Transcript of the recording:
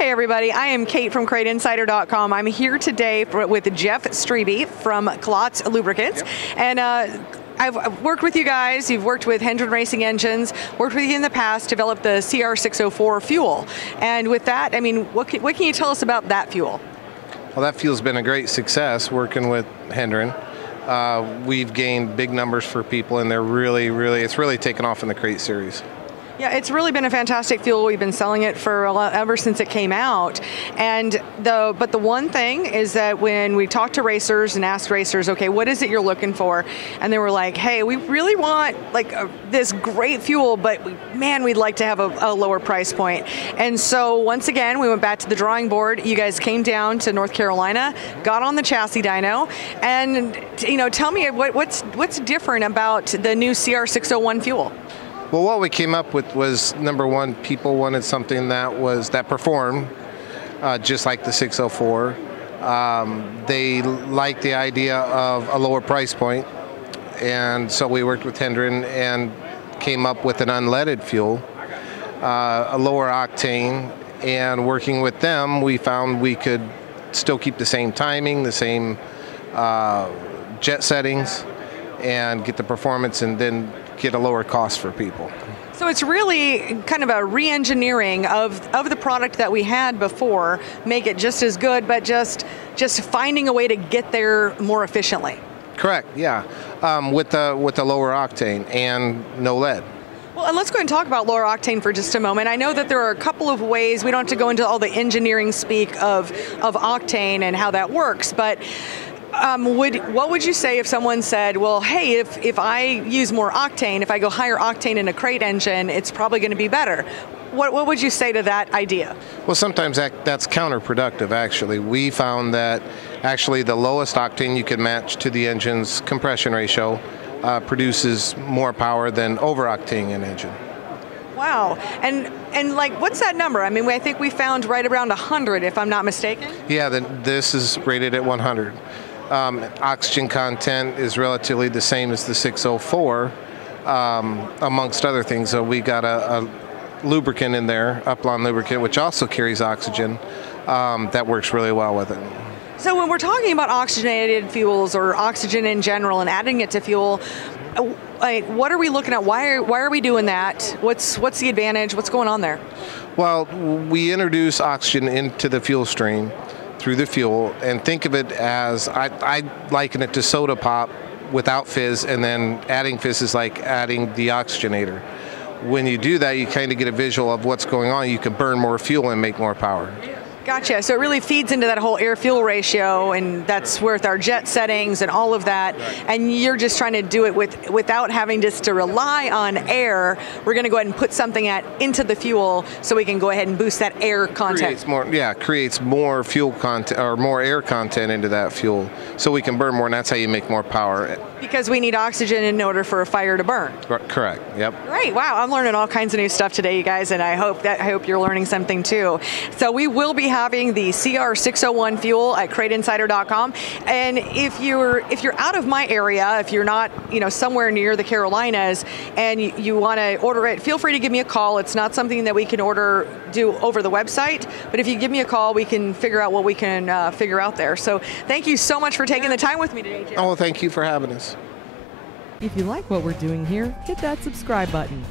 Hey everybody, I am Kate from CrateInsider.com. I'm here today with Jeff Strebe from Klotz Lubricants. Yep. And I've worked with you guys, you've worked with Hendren Racing Engines, worked with you in the past, developed the CR-604 fuel. And with that, I mean, what can you tell us about that fuel? Well, that fuel's been a great success working with Hendren. We've gained big numbers for people, and it's really taken off in the Crate series. Yeah, it's really been a fantastic fuel. We've been selling it for ever since it came out. But the one thing is that when we talked to racers and asked racers, okay, what is it you're looking for? And they were like, hey, we really want this great fuel, but man, we'd like to have a lower price point. And so once again, we went back to the drawing board. You guys came down to North Carolina, got on the chassis dyno, and tell me what's different about the new CR-601 fuel? Well, what we came up with was, number one, people wanted something that performed just like the 604. They liked the idea of a lower price point, and so we worked with Hendren and came up with an unleaded fuel, a lower octane, and working with them, we found we could still keep the same timing, the same jet settings, and get the performance, and then get a lower cost for people. So it's really kind of a re-engineering of the product that we had before, make it just as good, but just finding a way to get there more efficiently. Correct, yeah, with the lower octane and no lead. Well, and let's go ahead and talk about lower octane for just a moment. I know that there are a couple of ways, we don't have to go into all the engineering speak of octane and how that works, but what would you say if someone said, well, hey, if I use more octane, if I go higher octane in a crate engine, it's probably going to be better? What would you say to that idea? Well, sometimes that's counterproductive, actually. We found that actually the lowest octane you can match to the engine's compression ratio produces more power than over-octane an engine. Wow, and like, what's that number? I mean, I think we found right around 100, if I'm not mistaken. Yeah, this is rated at 100. Oxygen content is relatively the same as the 604, amongst other things. So we got a lubricant in there, Uplon lubricant, which also carries oxygen, that works really well with it. So when we're talking about oxygenated fuels or oxygen in general and adding it to fuel, like, what are we looking at? Why are we doing that? What's the advantage? What's going on there? Well, we introduce oxygen into the fuel stream through the fuel, and think of it as, I liken it to soda pop without fizz, and then adding fizz is like adding the oxygenator. When you do that, you kind of get a visual of what's going on. You can burn more fuel and make more power. Gotcha. So it really feeds into that whole air-fuel ratio, and that's with our jet settings and all of that. Right. And you're just trying to do it without having just to rely on air. We're going to go ahead and put something into the fuel so we can go ahead and boost that air content. Creates more fuel content or more air content into that fuel, so we can burn more, and that's how you make more power. Because we need oxygen in order for a fire to burn. Correct. Yep. Great. Wow. I'm learning all kinds of new stuff today, you guys, and I hope you're learning something too. So we will be having the CR-601 fuel at CrateInsider.com, and if you're out of my area, if you're not somewhere near the Carolinas, and you want to order it, feel free to give me a call. It's not something that we can do over the website, but if you give me a call, we can figure out what we can figure out there. So thank you so much for taking the time with me today, Jeff. Oh, well, thank you for having us. If you like what we're doing here, hit that subscribe button.